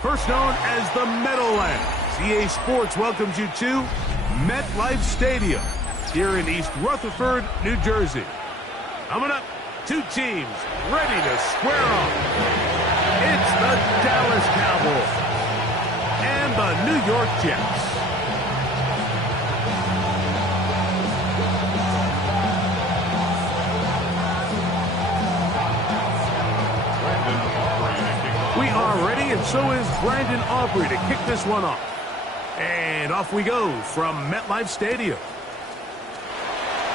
First known as the Meadowlands, EA Sports welcomes you to MetLife Stadium here in East Rutherford, New Jersey. Coming up, two teams ready to square off. It's the Dallas Cowboys and the New York Jets. We are ready, and so is Brandon Aubrey to kick this one off. And off we go from MetLife Stadium.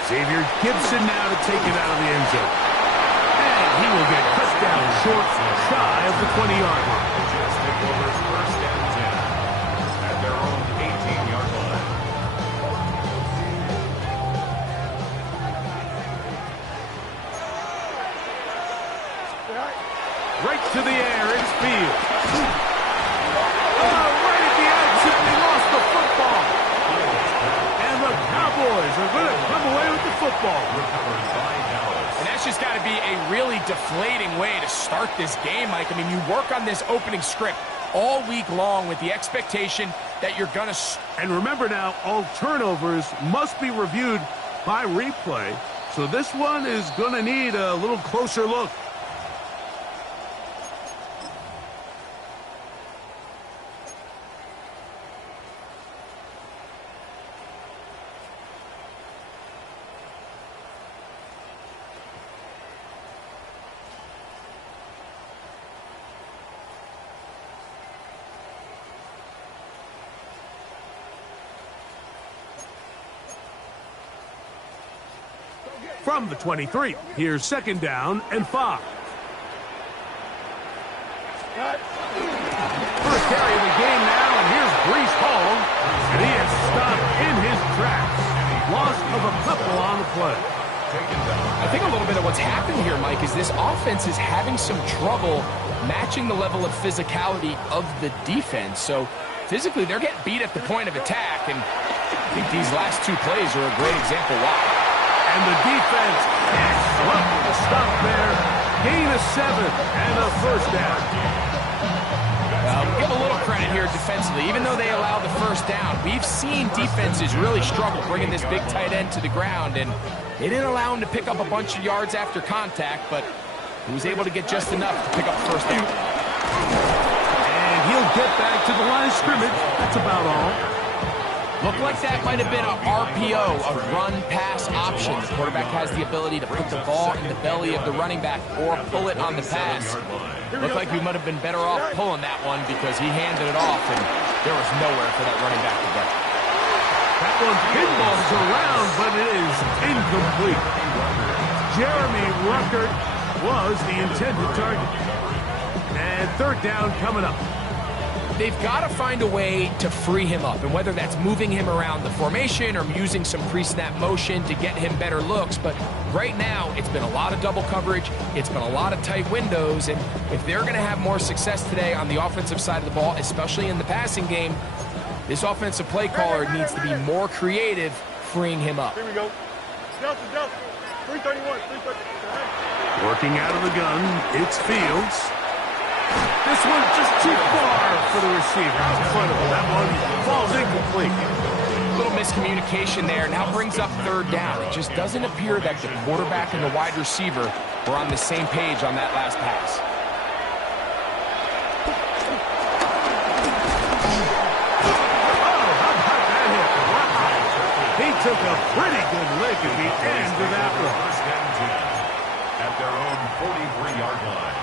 Xavier Gibson now to take it out of the end zone. And he will get cut down short, shy of the 20-yard line. Just take over first and 10 at their own 18-yard line. Right to the air, it's Fields. Right at the outside, he lost the football. And the Cowboys are going to come away with the football. Recovered by Dallas. And that's just got to be a really deflating way to start this game, Mike. I mean, you work on this opening script all week long with the expectation that you're going to... And remember now, all turnovers must be reviewed by replay. So this one is going to need a little closer look. From the 23, here's second down and 5. First carry of the game now, and here's Breece Hall, and he is stopped in his tracks. Loss of a couple on the play. I think a little bit of what's happened here, Mike, is this offense is having some trouble matching the level of physicality of the defense. So physically, they're getting beat at the point of attack, and I think these last two plays are a great example why. And the defense can't lucky to stop there. Gain of 7 and a first down. Give a little credit here defensively. Even though they allow the first down, we've seen defenses really struggle bringing this big tight end to the ground, and they didn't allow him to pick up a bunch of yards after contact, but he was able to get just enough to pick up the first down. And he'll get back to the line of scrimmage. That's about all. Looked like that might have been an RPO, a run-pass option. The quarterback has the ability to put the ball in the belly of the running back or pull it on the pass. Looked like we might have been better off pulling that one because he handed it off, and there was nowhere for that running back to go. That one pinballs around, but it is incomplete. Jeremy Ruckert was the intended target. And third down coming up. They've got to find a way to free him up, and whether that's moving him around the formation or using some pre-snap motion to get him better looks. But right now, it's been a lot of double coverage. It's been a lot of tight windows, and if they're going to have more success today on the offensive side of the ball, especially in the passing game, this offensive play caller needs to be more creative freeing him up. Here we go. Delta, 331, 331. Working out of the gun, it's Fields. This one's just too far for the receiver in front of him. That one falls incomplete. A little miscommunication there. Now brings up third down. It just doesn't appear that the quarterback and the wide receiver were on the same page on that last pass. Oh, how about that hit? Wow. He took a pretty good lick at the end of that one. First and 10 at their own 43-yard line.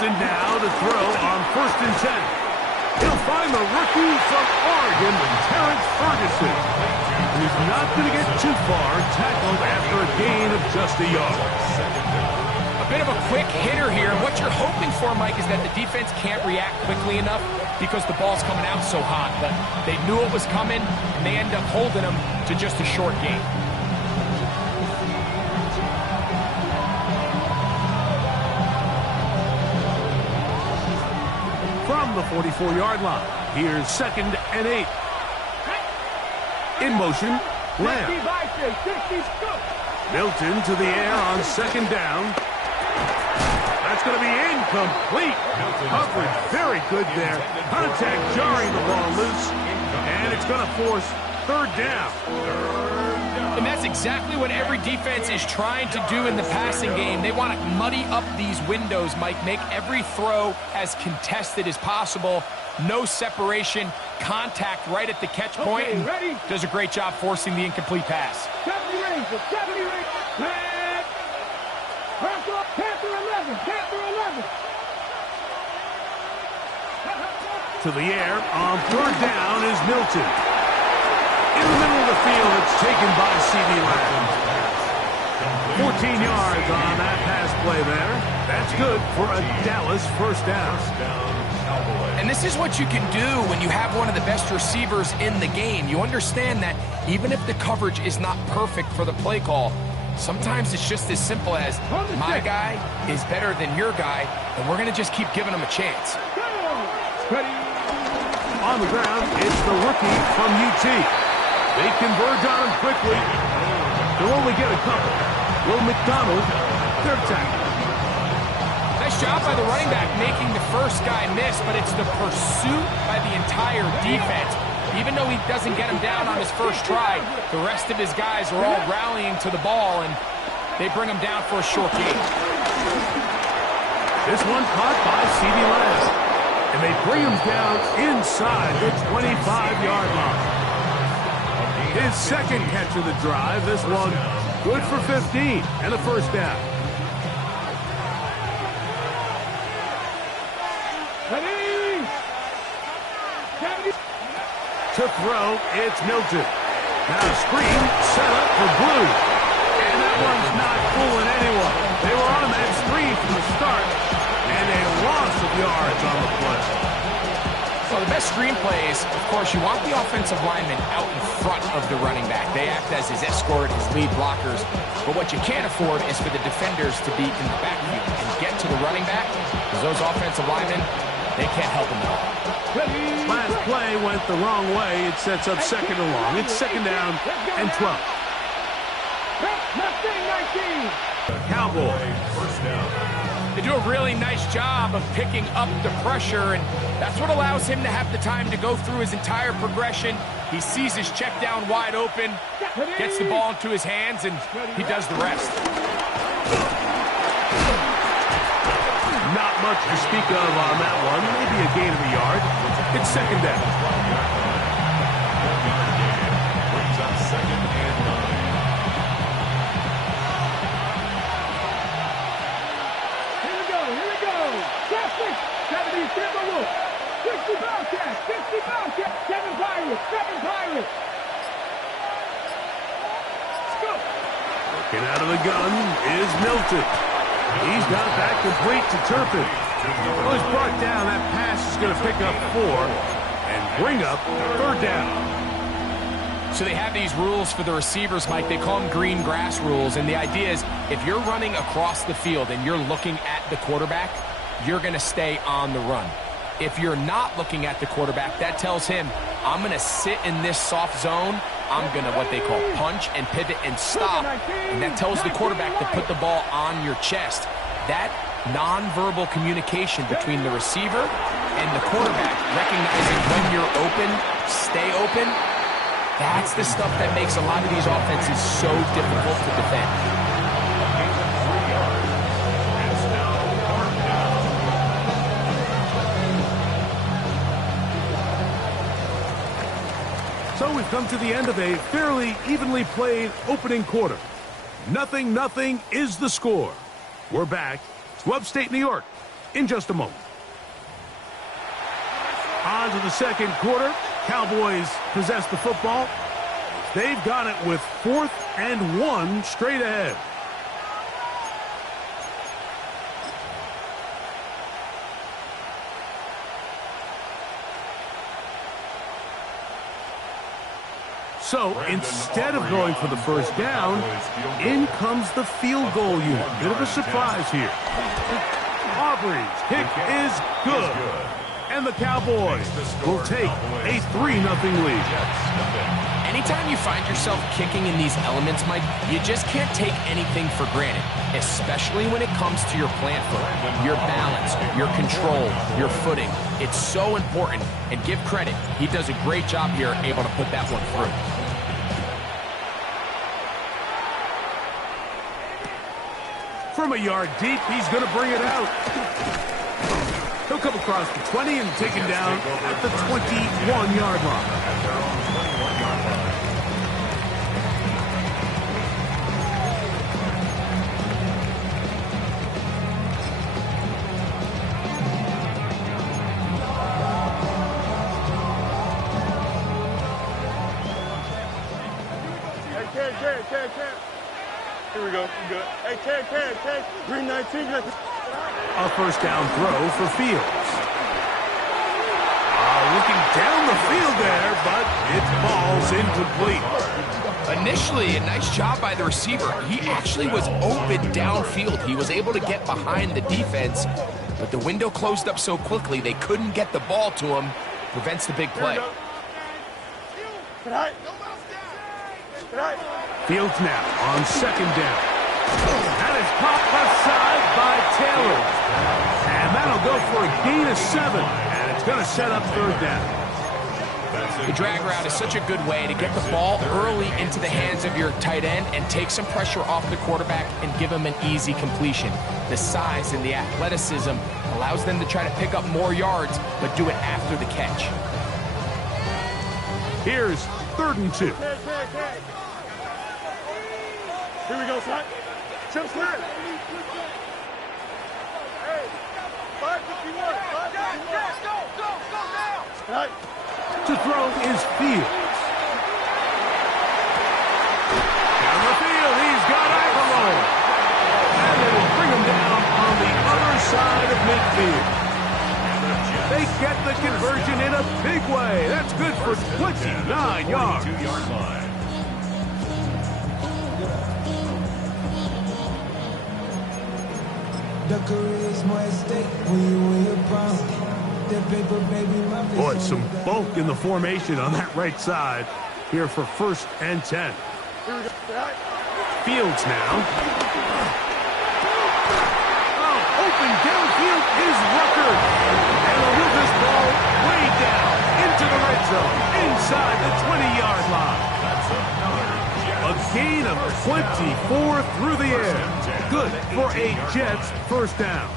Wilson now to throw on first and 10. He'll find the rookie from Oregon, Terrence Ferguson. who's not going to get too far, tackled after a gain of just a yard. A bit of a quick hitter here. What you're hoping for, Mike, is that the defense can't react quickly enough because the ball's coming out so hot. But they knew it was coming, and they end up holding them to just a short gain. From the 44-yard line, here's 2nd and 8. In motion, Lamb. Milton to the air on 2nd down. That's going to be incomplete. Coverage very good there. Contact jarring the ball loose. And it's going to force 3rd down. And that's exactly what every defense is trying to do in the passing game. They want to muddy up these windows, Mike, make every throw as contested as possible. No separation, contact right at the catch point. Okay, does a great job forcing the incomplete pass. To the air on 3rd down is Milton. In the middle of the field, it's taken by C.D. Lamb. 14 yards on that pass play there. That's good for a Dallas 1st down. And this is what you can do when you have one of the best receivers in the game. You understand that even if the coverage is not perfect for the play call, sometimes it's just as simple as my guy is better than your guy, and we're going to just keep giving him a chance. On the ground, it's the rookie from UT. They converge on him quickly. They'll only get a couple. Will McDonald, 3rd tackle. Nice job by the running back making the first guy miss, but it's the pursuit by the entire defense. Even though he doesn't get him down on his first try, the rest of his guys are all rallying to the ball, and they bring him down for a short gain. This one caught by C.D. Lamb. And they bring him down inside the 25-yard line. His 2nd catch of the drive. This one good for 15 and a 1st down. To throw, it's Milton. Now a screen set up for Blue. And that one's not fooling anyone. They were on him at screen from the start. And a loss of yards on the play. Well, the best screen plays, of course, you want the offensive lineman out in front of the running back. They act as his escort, his lead blockers. But what you can't afford is for the defenders to be in the backfield and get to the running back, because those offensive linemen, they can't help him at all. Last play went the wrong way. It sets up 2nd and long. It's 2nd down and 12. Cowboys. 1st down. They do a really nice job of picking up the pressure, and that's what allows him to have the time to go through his entire progression. He sees his check down wide open, gets the ball into his hands, and he does the rest. Not much to speak of on that one. Maybe a gain of a yard. It's 2nd down. Brings up 2nd and 9. Looking out of the gun is Milton. He's got that complete to Turpin. Well, he's brought down. That pass is going to pick up 4 and bring up 3rd down. So they have these rules for the receivers, Mike. They call them green grass rules, and the idea is if you're running across the field and you're looking at the quarterback, you're going to stay on the run. If you're not looking at the quarterback, that tells him, I'm going to sit in this soft zone. I'm going to, what they call, punch and pivot and stop. And that tells the quarterback to put the ball on your chest. That nonverbal communication between the receiver and the quarterback, recognizing when you're open, stay open, that's the stuff that makes a lot of these offenses so difficult to defend. So we've come to the end of a fairly evenly played opening quarter. 0-0 is the score. We're back to upstate New York in just a moment. On to the second quarter. Cowboys possess the football. They've got it with 4th and 1 straight ahead. So instead of going for the first down, in comes the field goal unit. Bit of a surprise here. Aubrey's kick is good. And the Cowboys will take a 3-0 lead. Anytime you find yourself kicking in these elements, Mike, you just can't take anything for granted, especially when it comes to your plant foot, your balance, your control, your footing. It's so important, and give credit. He does a great job here able to put that one through. From a yard deep, he's going to bring it out. He'll come across the 20 and take him down at the 21-yard line. Here we go. Good. Hey, Ken. Green 19. A first down throw for Fields. Looking down the field there, but it falls incomplete. Initially, a nice job by the receiver. He actually was open downfield. He was able to get behind the defense, but the window closed up so quickly they couldn't get the ball to him. Prevents the big play. Fields now on 2nd down. That is caught left side by Taylor. And that'll go for a gain of 7. And it's going to set up 3rd down. The drag route is such a good way to get the ball early into the hands of your tight end and take some pressure off the quarterback and give him an easy completion. The size and the athleticism allows them to try to pick up more yards, but do it after the catch. Here's 3rd and 2. Here we go, son. Chip square. Hey, 551. 551. Go now. Right. To throw is Fields. Down the field, he's got Aguilar. And they will bring him down on the other side of midfield. They get the conversion in a big way. That's good for 29 yards. Boy, some bulk in the formation on that right side here for 1st and 10. Fields now. Oh, open downfield is Rucker. And he'll move this ball way down into the red zone, inside the 20-yard line. A gain of 24 through the air. Good for a Jets 1st down.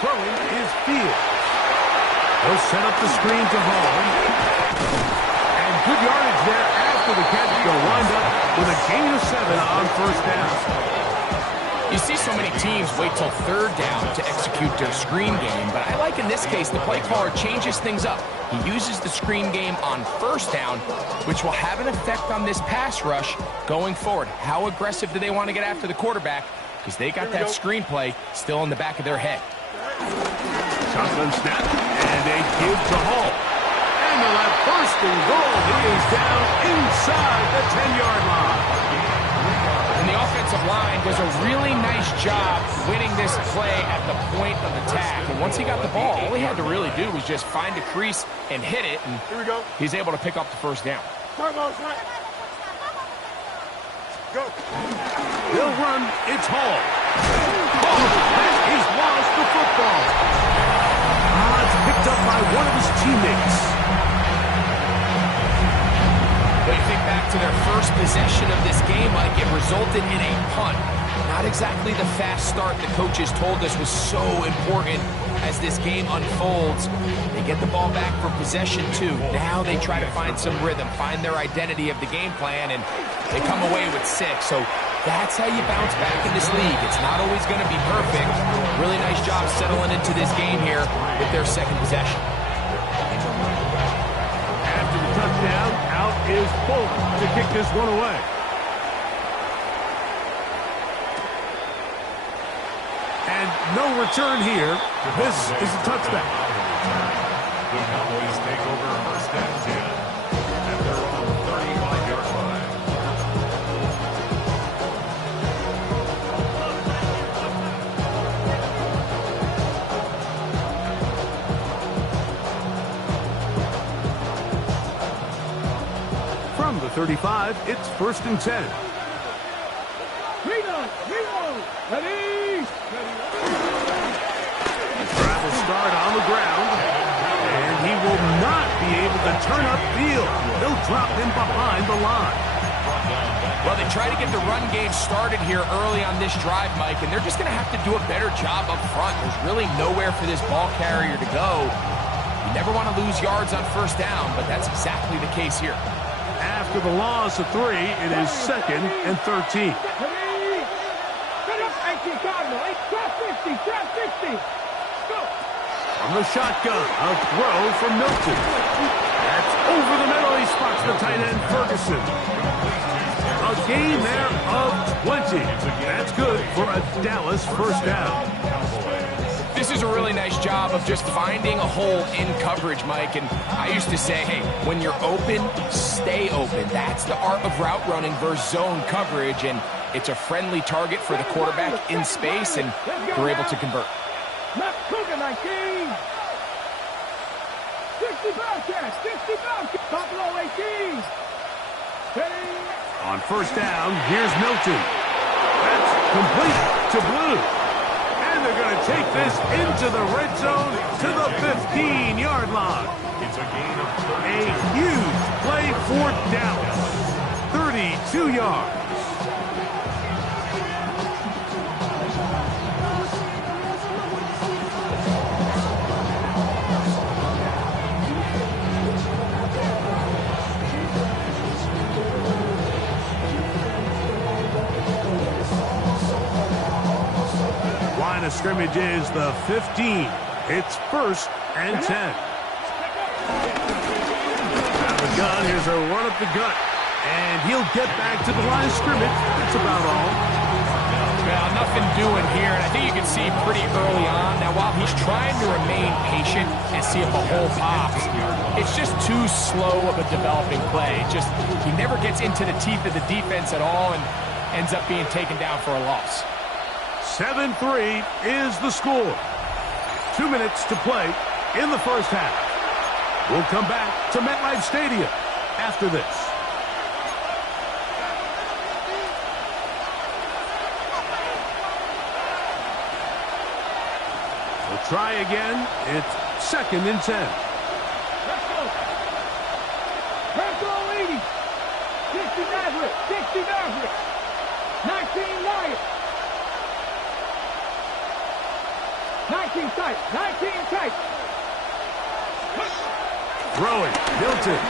Throwing is Fields. He'll set up the screen to Hall. And good yardage there after the catch. They'll wind up with a gain of 7 on 1st down. You see so many teams wait till 3rd down to execute their screen game, but I like in this case the play caller changes things up. He uses the screen game on 1st down, which will have an effect on this pass rush going forward. How aggressive do they want to get after the quarterback? Because they got that screenplay still in the back of their head. Shotgun snap and a give to Hall. And they'll have 1st and goal. He is down inside the 10-yard line. And the offensive line does a really nice job winning this play at the point of attack. And once he got the ball, all he had to really do was just find a crease and hit it. And here we go. He's able to pick up the 1st down. Go. They'll run. It's Hall. He's lost the football. It's picked up by one of his teammates. But you think back to their first possession of this game, Mike, it resulted in a punt. Not exactly the fast start the coaches told us was so important as this game unfolds. They get the ball back for possession 2. Now they try to find some rhythm, find their identity of the game plan, and they come away with 6. So that's how you bounce back in this league. It's not always going to be perfect. Really nice job settling into this game here with their second possession. After the touchdown, out is Folk to kick this one away. And no return here. This is a touchback. The Cowboys take over first and 10 at their own 35-yard line. From the 35, it's first and 10. Travel start on the ground, and he will not be able to turn upfield. They'll drop him behind the line. Well, they try to get the run game started here early on this drive, Mike, and they're just going to have to do a better job up front. There's really nowhere for this ball carrier to go. You never want to lose yards on first down, but that's exactly the case here. After the loss of 3, it is second and 13. From the shotgun, a throw from Milton. That's over the middle. He spots the tight end, Ferguson. A gain there of 20. That's good for a Dallas first down. This is a really nice job of just finding a hole in coverage, Mike. And I used to say, hey, when you're open, stay open. That's the art of route running versus zone coverage. And it's a friendly target for the quarterback in space, and they're able to convert. Not cooking, 19. 60 Bobcats, 60 Bobcats. Buffalo 18. On first down, here's Milton. That's complete to Blue. And they're going to take this into the red zone to the 15-yard line. It's a gain of 30. A huge play for Dallas. 32 yards. Line of scrimmage is the 15. It's first and 10. Out of the gun, here's a run up the gut. And he'll get back to the line of scrimmage. That's about all. Well, nothing doing here, and I think you can see pretty early on. Now, while he's trying to remain patient and see if a hole pops, it's just too slow of a developing play. He never gets into the teeth of the defense at all and ends up being taken down for a loss. 7-3 is the score. 2 minutes to play in the first half. We'll come back to MetLife Stadium after this. We'll try again. It's second and 10. Let's go. Let's go, 80. 60 Maverick. 60 Maverick. 19 Lions. 19 tight. 19 tight. Throwing. Milton.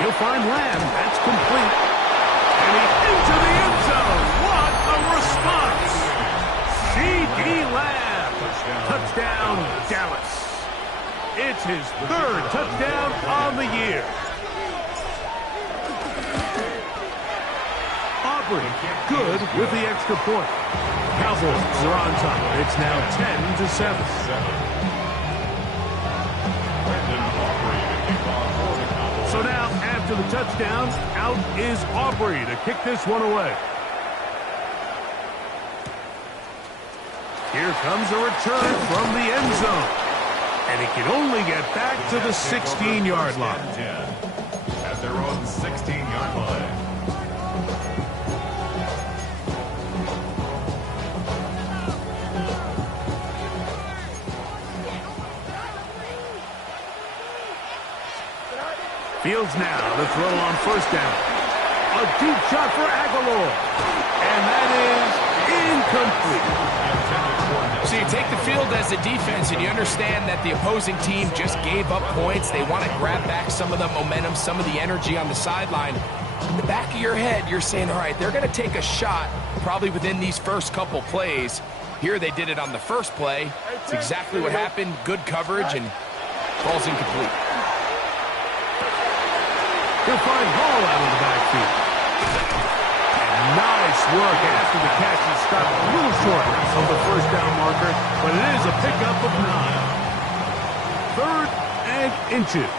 He'll find Lamb. That's complete. And he's into the end zone. What a response. C.D. Lamb. Touchdown, Dallas. It's his third touchdown on the year. Aubrey, good with the extra point. Cowboys are on top. It's now 10-7. So now, after the touchdown, out is Aubrey to kick this one away. Here comes a return from the end zone. And he can only get back to the 16-yard line. At their own 16-yard line. Fields now to throw on first down. A deep shot for Aguilar. And that is incomplete. So you take the field as a defense, and you understand that the opposing team just gave up points. They want to grab back some of the momentum, some of the energy on the sideline. In the back of your head, you're saying, all right, they're going to take a shot probably within these first couple plays. Here they did it on the first play. It's exactly what happened. Good coverage, and ball's incomplete. He'll find Hall out of the backfield. And nice work after the catch. He stopped a little short of the first down marker, but it is a pickup of 9. 3rd and inches.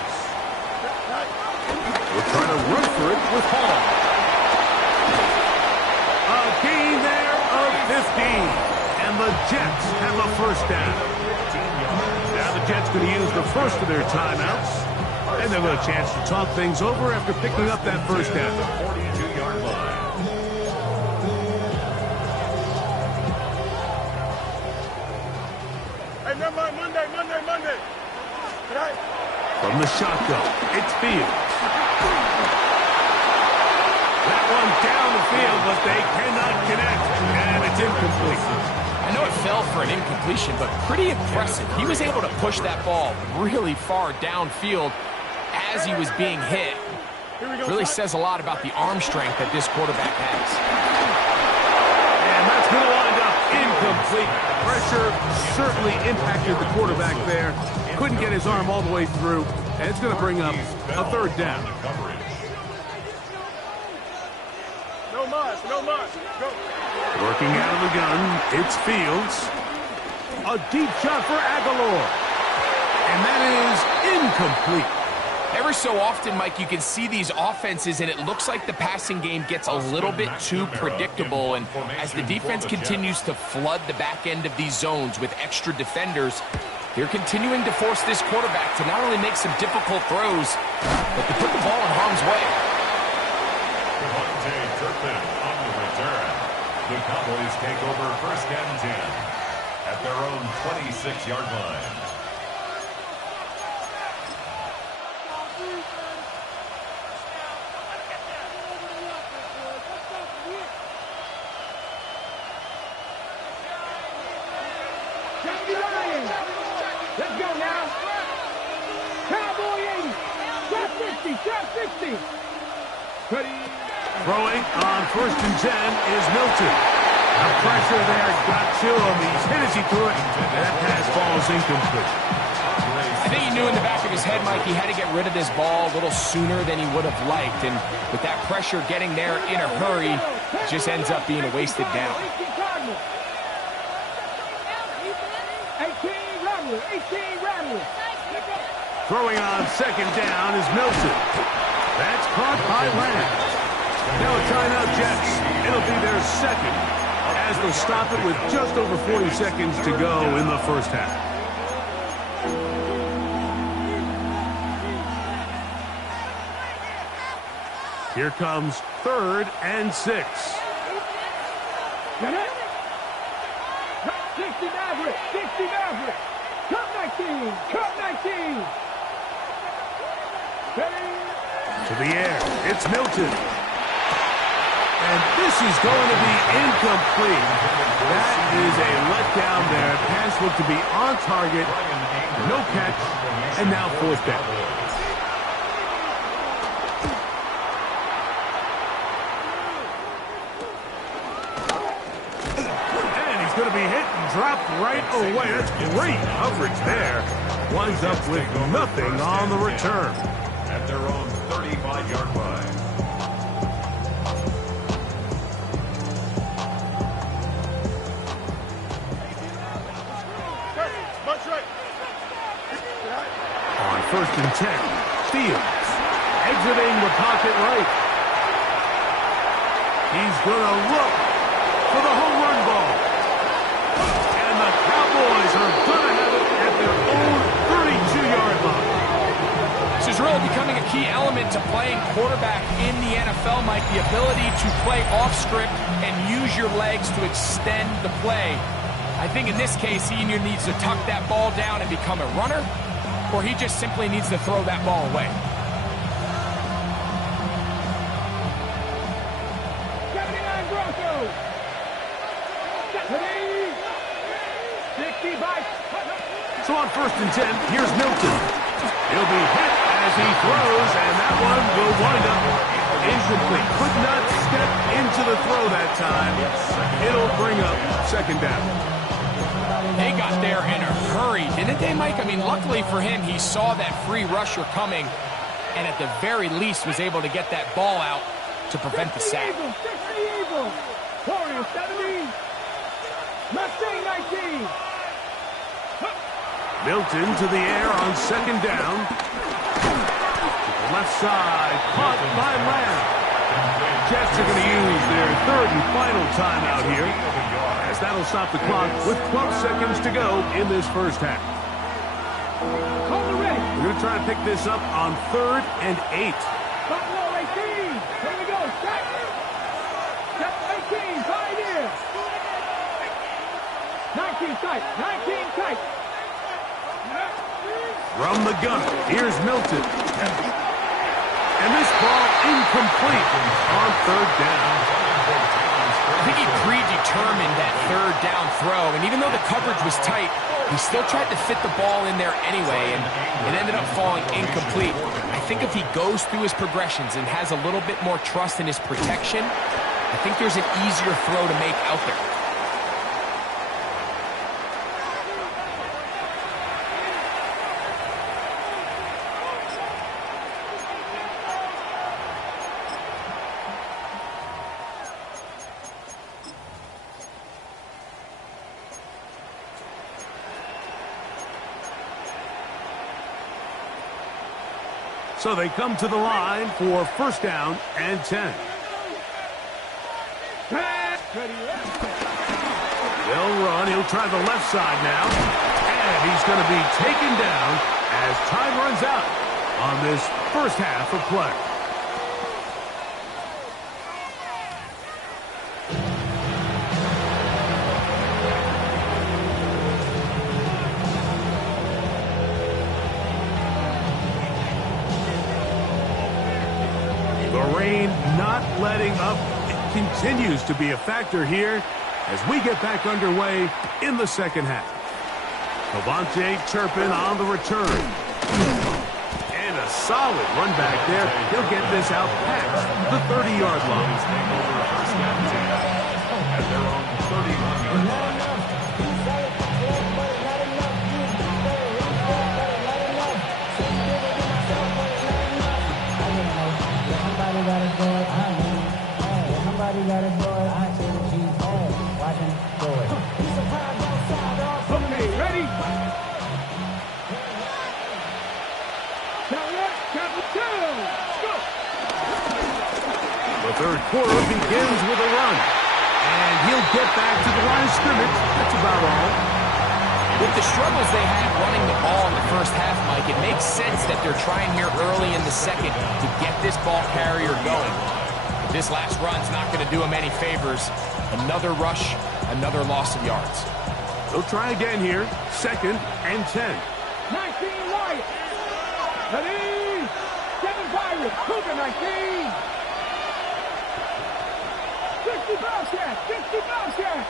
We'll try to run for it with Hall. A gain there of 15. And the Jets have a first down. Now the Jets going to use the first of their timeouts. And they'll have a chance to talk things over after picking up that first down. 42-yard line. Hey, remember Monday. Right. From the shotgun, it's Fields. That one down the field, but they cannot connect. And it's incomplete. I know it fell for an incompletion, but pretty impressive. He was able to push that ball really far downfield as he was being hit. Really says a lot about the arm strength that this quarterback has. And that's going to wind up incomplete. Pressure certainly impacted the quarterback there. Couldn't get his arm all the way through. And it's going to bring up a 3rd down. No muss. Go. Working out of the gun, it's Fields. A deep shot for Aguilar. And that is incomplete. Every so often, Mike, you can see these offenses, and it looks like the passing game gets a little bit too predictable. And as the defense continues to flood the back end of these zones with extra defenders, they're continuing to force this quarterback to not only make some difficult throws, but to put the ball in harm's way. The Cowboys take over 1st and 10 at their own 26-yard line. Let's go now. Cowboy 80. Shot 50. Ready. Throwing on 1st and 10 is Milton. The pressure there got to him. He's hit as he threw it. That pass falls incomplete. I think he knew in the back of his head, Mike, he had to get rid of this ball a little sooner than he would have liked. And with that pressure getting there in a hurry, it just ends up being a wasted down. 18 Rattler. Throwing on 2nd down is Milton. That's caught by Lamb. Now a timeout, Jets. It'll be their 2nd as they'll stop it with just over 40 seconds to go in the first half. Here comes 3rd and 6. 60 Maverick. Cut 19. To the air, it's Milton. And this is going to be incomplete. That is a letdown there. Pass looked to be on target. No catch. And now 4th down. And he's going to be hit and dropped right away. That's great coverage there. Winds up with nothing on the return. At their own 35-yard line. On 1st and 10, Fields exiting the pocket right. He's going to look for the home run ball. And the Cowboys are going to have it at their own 32-yard line. This is really becoming a key element to playing quarterback in the NFL, Mike, the ability to play off script and use your legs to extend the play. I think in this case, he either needs to tuck that ball down and become a runner, or he just simply needs to throw that ball away. go. Ready? 65. So on 1st and 10, here's Milton. He'll be hit as he throws, and that one will wind up incomplete. Could not step into the throw that time. It'll bring up 2nd down. They got there in a hurry, didn't they, Mike? I mean, luckily for him, he saw that free rusher coming, and at the very least was able to get that ball out to prevent the sack. Eagle. Warrior 70. Mustang 19. Milton to the air on 2nd down. Left side, caught by Lamb. Jets are going to use their 3rd and final timeout here, as that'll stop the clock with 12 seconds to go in this 1st half. Call the red. We're going to try to pick this up on 3rd and 8. Buffalo 18. Here we go. Set. Set 18. 5 in. 19 tight. 19 tight. From the gun, here's Milton. And this ball incomplete on 3rd down. I think he predetermined that 3rd down throw, and even though the coverage was tight, he still tried to fit the ball in there anyway, and it ended up falling incomplete. I think if he goes through his progressions and has a little bit more trust in his protection, I think there's an easier throw to make out there. So they come to the line for 1st down and 10. They'll run. He'll try the left side now. And he's going to be taken down as time runs out on this 1st half of play. Not letting up. It continues to be a factor here as we get back underway in the 2nd half. Cavante Turpin on the return. And a solid run back there. He'll get this out past the 30-yard line. At their own 31-yard line. Okay, ready? Count 1, count 2, go! The 3rd quarter begins with a run. And he'll get back to the line of scrimmage. That's about all. With the struggles they had running the ball in the 1st half, Mike, it makes sense that they're trying here early in the 2nd to get this ball carrier going. But this last run's not going to do him any favors. Another rush, another loss of yards. They'll try again here. 2nd and 10. 19 Wyatt. Ready? 7 Byron. Cougar 19. 60 Bobcat. 60 Bobcat.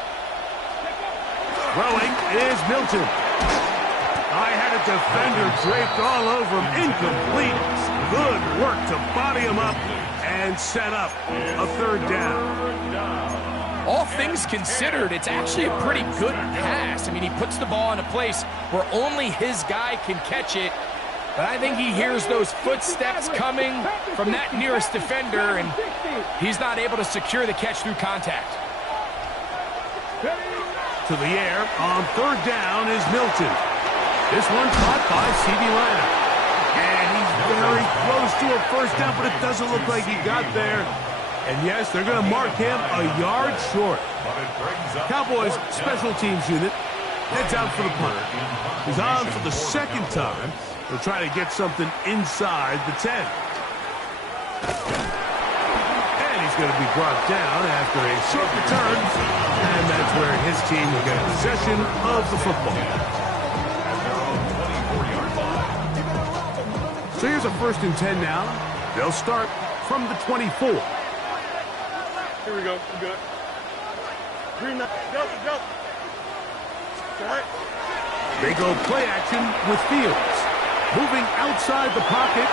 Throwing is Milton. I had a defender draped all over him. Incomplete. Good work to body him up and set up a 3rd down. All things considered, it's actually a pretty good pass. I mean, he puts the ball in a place where only his guy can catch it. But I think he hears those footsteps coming from that nearest defender, and he's not able to secure the catch through contact. To the air on 3rd down is Milton. This one caught by C.D. Lamb. And he's very close to a 1st down, but it doesn't look like he got there. And yes, they're going to mark him a yard short. Cowboys special teams unit heads out for the punt. He's on for the 2nd time. They'll try to get something inside the 10. And he's going to be brought down after a short return. And that's where his team will get possession of the football. So here's a 1st and 10 now. They'll start from the 24. Here we go. We're good. Green, go, go. Right. They go play action with Fields. Moving outside the pocket.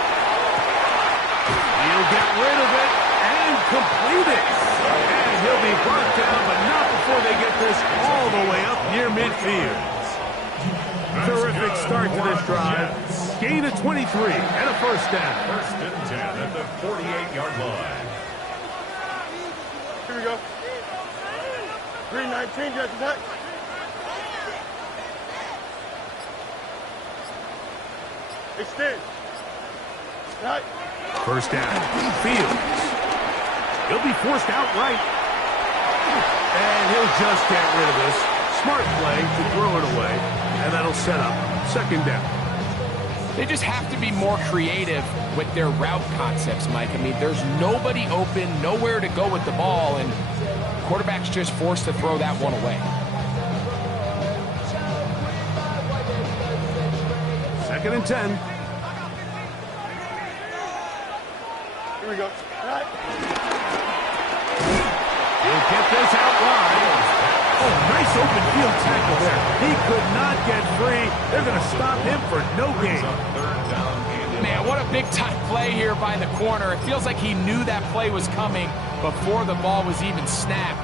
He'll get rid of it and complete it. And he'll be brought down, but not before they get this all the way up near midfield. Terrific start to this drive. Gain of 23 and a first down. First and 10 at the 48-yard line. Here we go. Green 19, just attack. Extend. Right. First down. Fields. He'll be forced outright. And he'll just get rid of this. Smart play to throw it away. And that'll set up second down. They just have to be more creative with their route concepts, Mike. I mean, there's nobody open, nowhere to go with the ball, and quarterback's just forced to throw that one away. Second and 10. Here we go. Right. He'll get this out wide. Oh, nice open field tackle there. He could not get free. They're going to stop him for no gain. Man, what a big-time play here by the corner. It feels like he knew that play was coming before the ball was even snapped.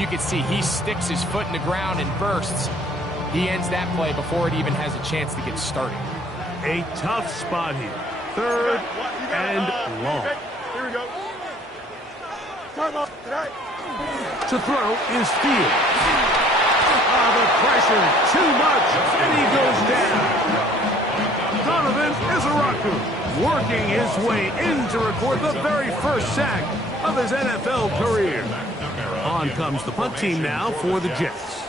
You can see he sticks his foot in the ground and bursts. He ends that play before it even has a chance to get started. A tough spot here. Third and long. Here we go. Time up. Right. To throw is Fields. The pressure, too much, and he goes down. Donovan Izaraku working his way in to record the very first sack of his NFL career. On comes the punt team now for the Jets.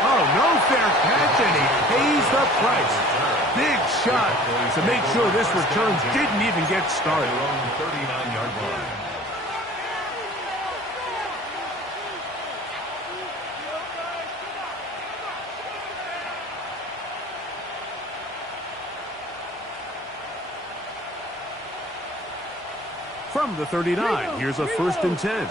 Oh, no fair catch, and he pays the price. Big shot to make sure this return didn't even get started. 39-yard line. From the 39, here's a first and 10.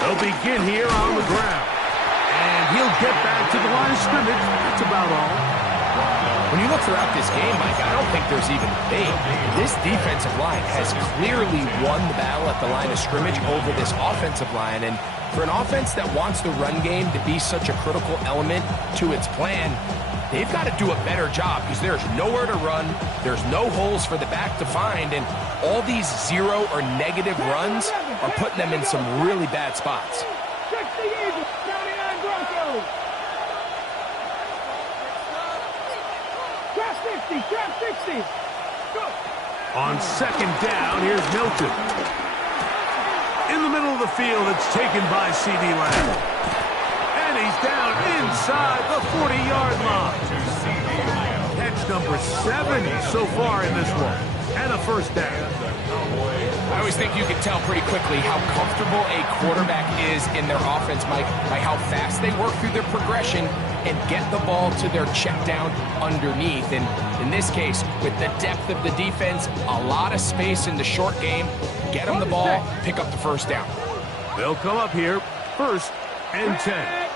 They'll begin here on the ground. And he'll get back to the line of scrimmage. That's about all. When you look throughout this game, Mike, I don't think there's even a debate. This defensive line has clearly won the battle at the line of scrimmage over this offensive line. And for an offense that wants the run game to be such a critical element to its plan, they've got to do a better job because there's nowhere to run. There's no holes for the back to find. And all these zero or negative runs are putting them in some really bad spots. On second down, here's Milton. In the middle of the field, it's taken by C.D. Lamb. And he's down inside the 40-yard line. Catch number 7 so far in this one. And a first down. I always think you can tell pretty quickly how comfortable a quarterback is in their offense, Mike, by how fast they work through their progression and get the ball to their check down underneath. And in this case, with the depth of the defense, a lot of space in the short game, get them the ball, pick up the first down. They'll come up here, first and 10.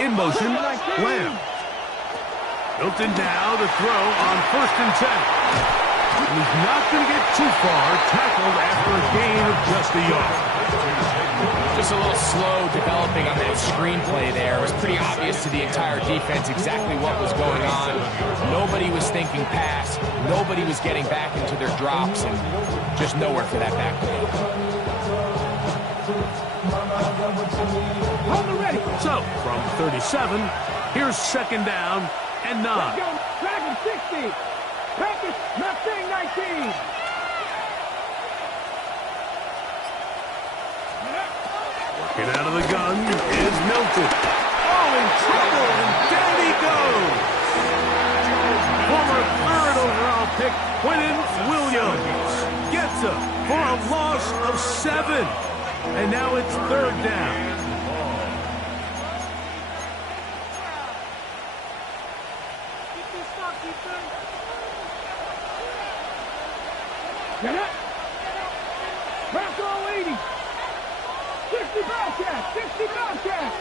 In motion, Lamb. Milton now to throw on first and 10. He's not going to get too far, tackled after a gain of just a yard. Just a little slow developing on that screenplay there. It was pretty obvious to the entire defense exactly what was going on. Nobody was thinking pass. Nobody was getting back into their drops, and just nowhere for that back to go. So, from 37, here's second down and 9. Dragon 60. Package, Mustang 19. Working out of the gun is Milton. Oh, in trouble, and down he goes. Former third overall pick, Quentin Williams, gets him for a loss of 7. And now it's third down. Get up. Press all 80. 60 Bobcat. 60 Bobcat.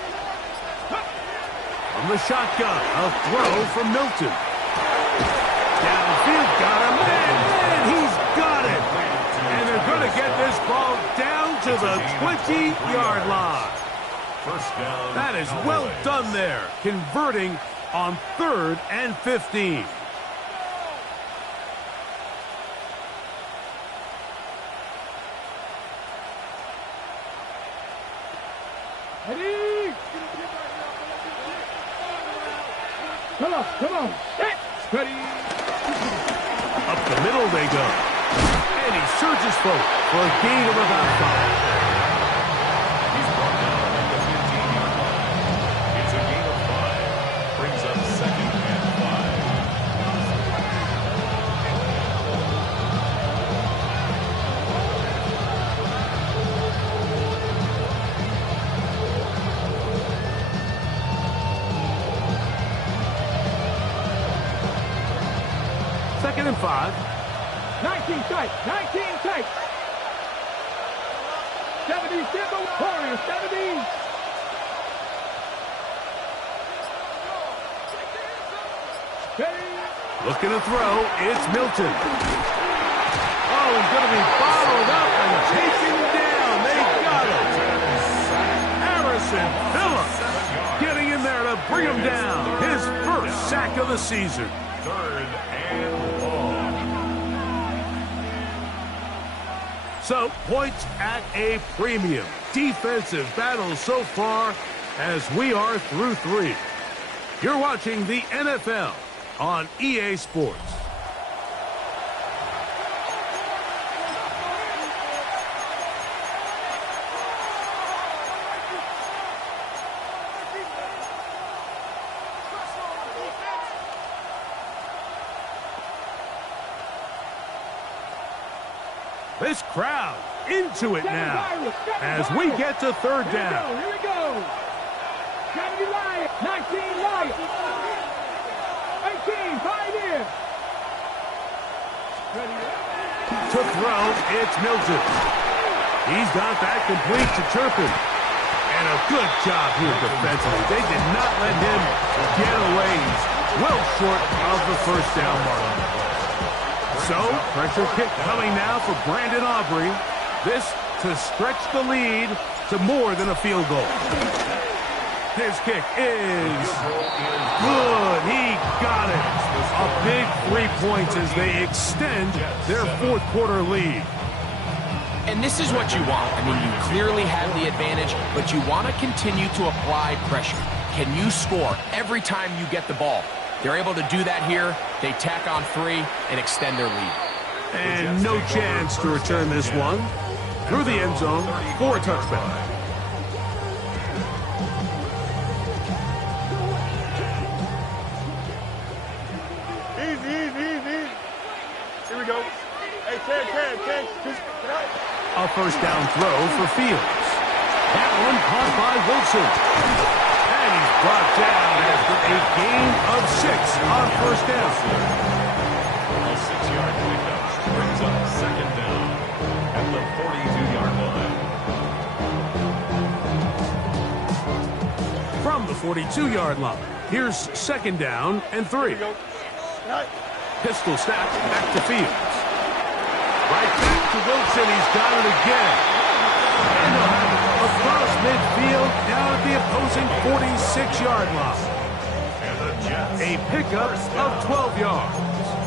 From the shotgun, a throw from Milton. Downfield, got him, and he's got it. And they're going to get this ball down to the 20-yard line. First down. That is well done there, converting on 3rd and 15. Ready? Come on, come on. Ready? Up the middle they go. And he surges forward for a gain of about 5. He's brought down at the 15-yard line. It's a gain of 5. Brings up 2nd and 5. Second and 5. 19 tight, 19 tight. 70 Simba Warrior, 70. Ready? Looking to throw, it's Milton. Oh, he's going to be followed up and taken down. They got him. Harrison Phillips getting in there to bring him down. His first sack of the season. 3rd and long. So, points at a premium. Defensive battle so far as we are through 3. You're watching the NFL on EA Sports. This crowd into it now as we get to 3rd down. Here we go. 70 Lions, 19 Lions. 18 Pioneer. Ready? To throw, it's Milton. He's got that complete to Turpin. And a good job here defensively. They did not let him get away. He's well short of the first down mark. So, pressure kick coming now for Brandon Aubrey. This to stretch the lead to more than a field goal. His kick is good. He got it. A big 3 points as they extend their 4th quarter lead. And this is what you want. I mean, you clearly have the advantage, but you want to continue to apply pressure. Can you score every time you get the ball? They're able to do that here. They tack on 3 and extend their lead. And no chance to return this one through the end zone for a touchback. Easy, easy, easy. Here we go. Hey, Ken. Just get out. A first down throw for Fields. That one caught by Wilson. And he's brought down after a gain of 6 on first down. A 6-yard pickup brings up 2nd down at the 42-yard line. From the 42-yard line, here's 2nd down and 3. Here we go. Right. Pistol snap back to Fields. Right back to Wilson. He's got it again. And they'll have it across midfield down at the opposing 46-yard line. And the Jets. A pickup of 12 yards.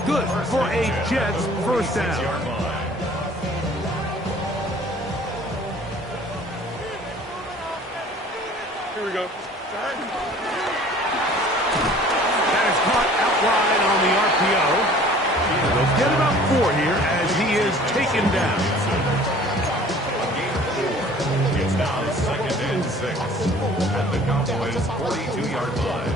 Good for a Jets first down. 6-yard line. Here we go. Right. That is caught out wide on the RPO. They'll get about 4 here as he is taken down. A gain of 4. It's now 2nd and 6 at the Cowboys' 42-yard line.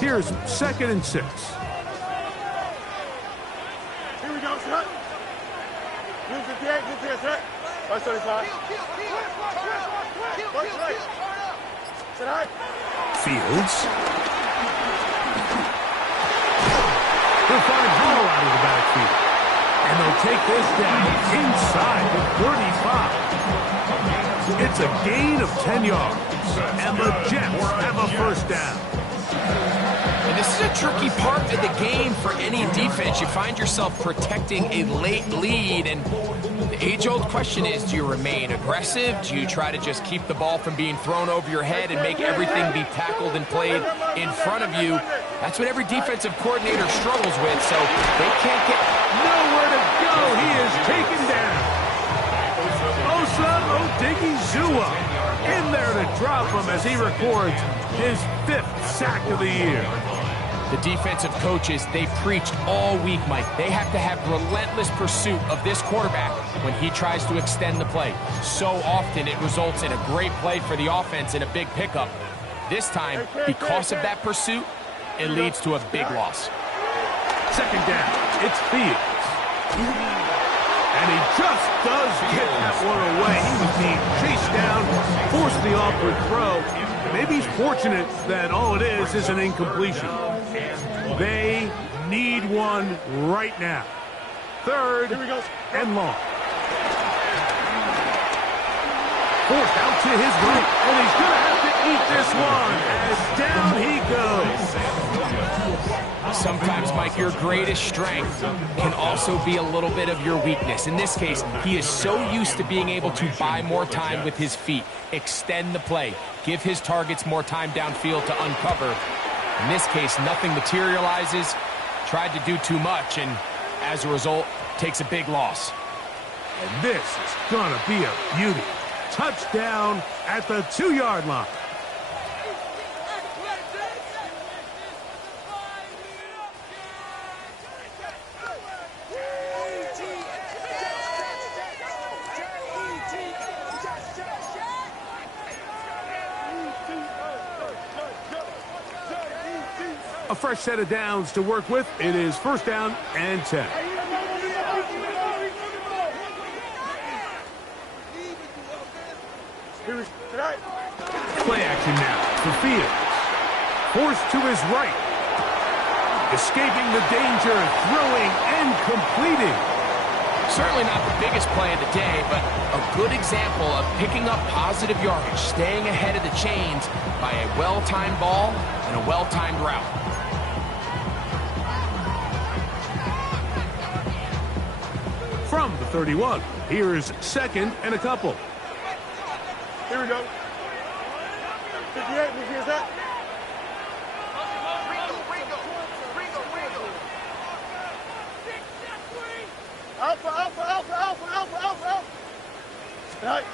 Here's 2nd and 6. Here we go. Shot. Use 58, use 58, set. 575. Right. Sit high. Fields. He'll find Hall out of the backfield. And they'll take this down inside the 35. It's a gain of 10 yards. And the Jets have a first down. And this is a tricky part of the game for any defense. You find yourself protecting a late lead, and the age-old question is, do you remain aggressive? Do you try to just keep the ball from being thrown over your head and make everything be tackled and played in front of you? That's what every defensive coordinator struggles with, so they can't get nowhere to go. He is taken down. Osa Odigizua in there to drop him as he records his 5th sack of the year. The defensive coaches, they preached all week, Mike. They have to have relentless pursuit of this quarterback when he tries to extend the play. So often it results in a great play for the offense and a big pickup. This time, because of that pursuit, it leads to a big loss. Second down, it's Fields. And he just does get that one away. He was being chased down, forced the awkward throw. Maybe he's fortunate that all it is an incompletion. They need one right now. Third and long. Forced out to his right, and he's going to have to eat this one as down he goes. Sometimes, Mike, your greatest strength can also be a little bit of your weakness. In this case, he is so used to being able to buy more time with his feet, extend the play, give his targets more time downfield to uncover. In this case, nothing materializes, tried to do too much, and as a result, takes a big loss. And this is going to be a beauty. Touchdown at the 2-yard line. A fresh set of downs to work with. It is first down and 10. Play action now for Fields. Forced to his right. Escaping the danger, throwing and completing. Certainly not the biggest play of the day, but a good example of picking up positive yardage, staying ahead of the chains by a well-timed ball and a well-timed route. From the 31, here's second and a couple. Here we go. 58, here's that. Alpha. Right.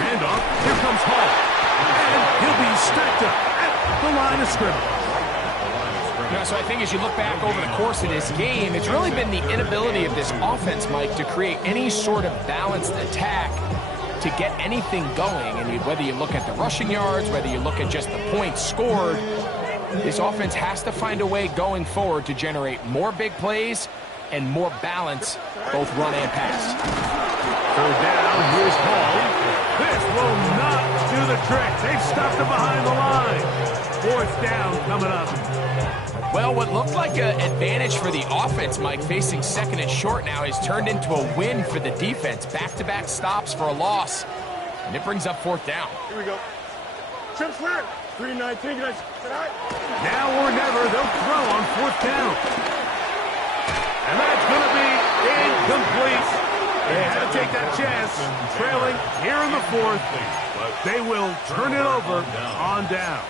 Handoff, here comes Hall. And he'll be stacked up at the line of scrimmage. So I think as you look back over the course of this game, it's really been the inability of this offense, Mike, to create any sort of balanced attack to get anything going. And whether you look at the rushing yards, whether you look at just the points scored, this offense has to find a way going forward to generate more big plays and more balance, both run and pass. Third down, here's Hall. This will not do the trick. They've stopped him behind the line. Fourth down coming up. Well, what looked like an advantage for the offense, Mike, facing second and short now, has turned into a win for the defense. Back-to-back stops for a loss, and it brings up fourth down. Here we go. Trim square. 319. Now or never, they'll throw on fourth down. And that's going to be incomplete. They had to take that chance. Trailing here in the fourth. They will turn it over on down.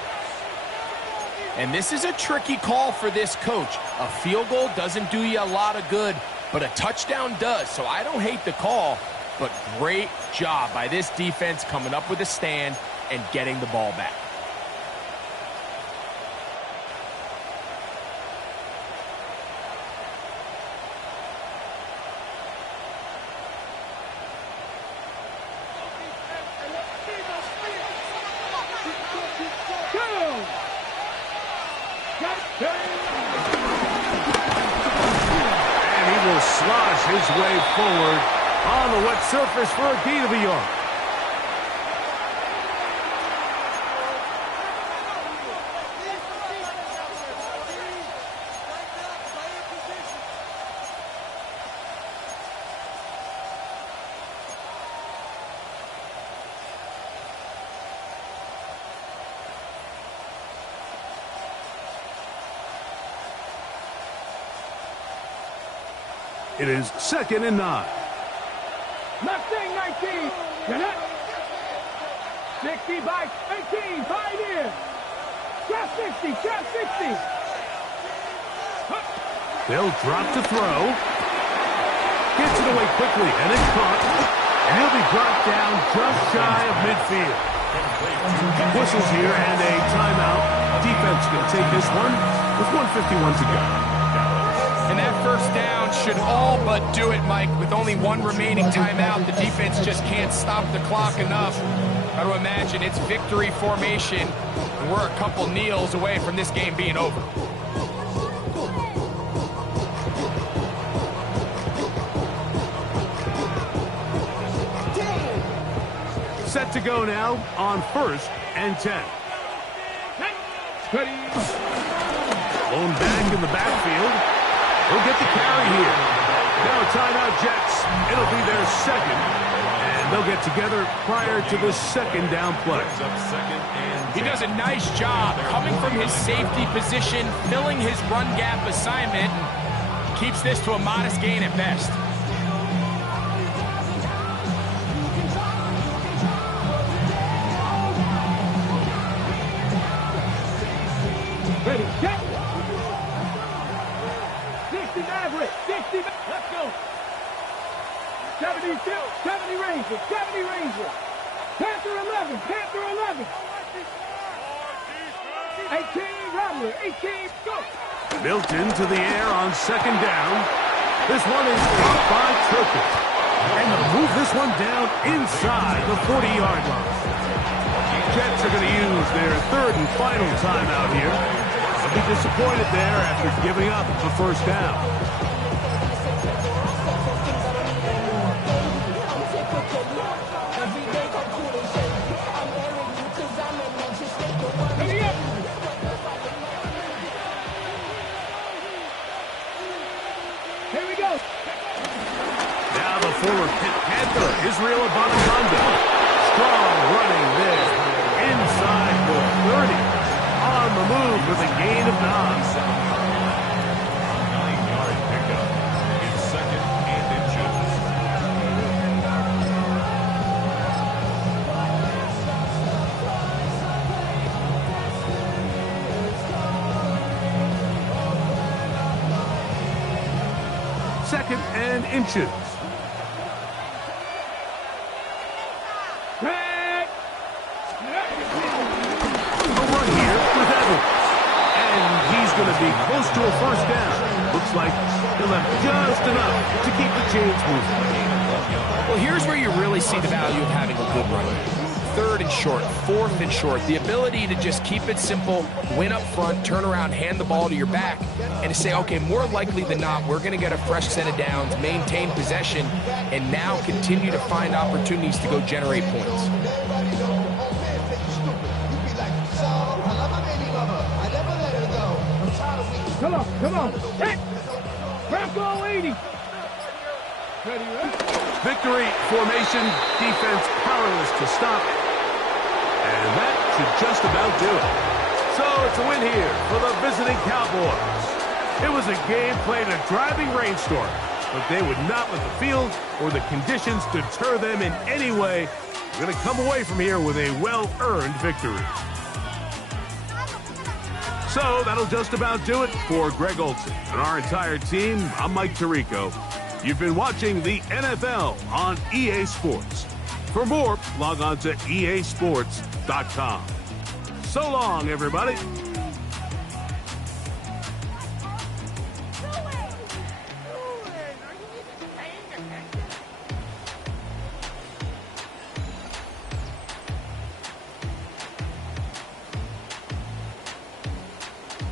And this is a tricky call for this coach. A field goal doesn't do you a lot of good, but a touchdown does. So I don't hate the call, but great job by this defense coming up with a stand and getting the ball back. slosh his way forward on the wet surface for a gain of a yard. It is 2nd and 9. Mustang 19. Get up. 60 by 18. 5 in. Trap 60. Trap 60. They'll drop to throw. Gets it away quickly, and it's caught. And he'll be brought down just shy of midfield. Whistles here and a timeout. Defense going to take this one with 1:51 to go. And that first down should all but do it, Mike. With only one remaining timeout, the defense just can't stop the clock enough. Got to imagine it's victory formation, and we're a couple kneels away from this game being over. Set to go now on 1st and 10. Ready. Blown back in the backfield. He'll get the carry here. Now a timeout, Jets. It'll be their 2nd. And they'll get together prior to the 2nd down play. He does a nice job coming from his safety position, filling his run gap assignment, and keeps this to a modest gain at best. Ready. Check. 60 Maverick. 60. Let's go. 70 Phil. 70 Ranger. 70 Ranger. Panther 11. Panther 11. 18 Rattler. 18. Go. Built into the air on 2nd down. This one is caught by Turkett. And they'll move this one down inside the 40-yard line. Jets are going to use their 3rd and final timeout here. They'll be disappointed there after giving up the first down. Here we go. Now the former Pitt Panther, Israel Abonamanda. Strong running there. Inside the 30. On the move with a gain of 9. 9-yard pickup. It's 2nd and inches. Second and inches. Red. A run here with Evans. And he's going to be close to a first down. Looks like he'll have just enough to keep the chains moving. Well, here's where you really see the value of having a good run. 3rd and short, 4th and short. The ability to just keep it simple, win up front, turn around, hand the ball to your back, and to say, okay, more likely than not, we're going to get a fresh set of downs, maintain possession, and now continue to find opportunities to go generate points. Come on. Come on. Hit. Bronco 80. Ready, right? Victory formation, defense powerless to stop. And that should just about do it. So it's a win here for the visiting Cowboys. It was a game played in a driving rainstorm, but they would not let the field or the conditions deter them in any way. We're going to come away from here with a well-earned victory. So that'll just about do it for Greg Olson and our entire team. I'm Mike Tirico. You've been watching the NFL on EA Sports. For more, log on to easports.com. So long, everybody.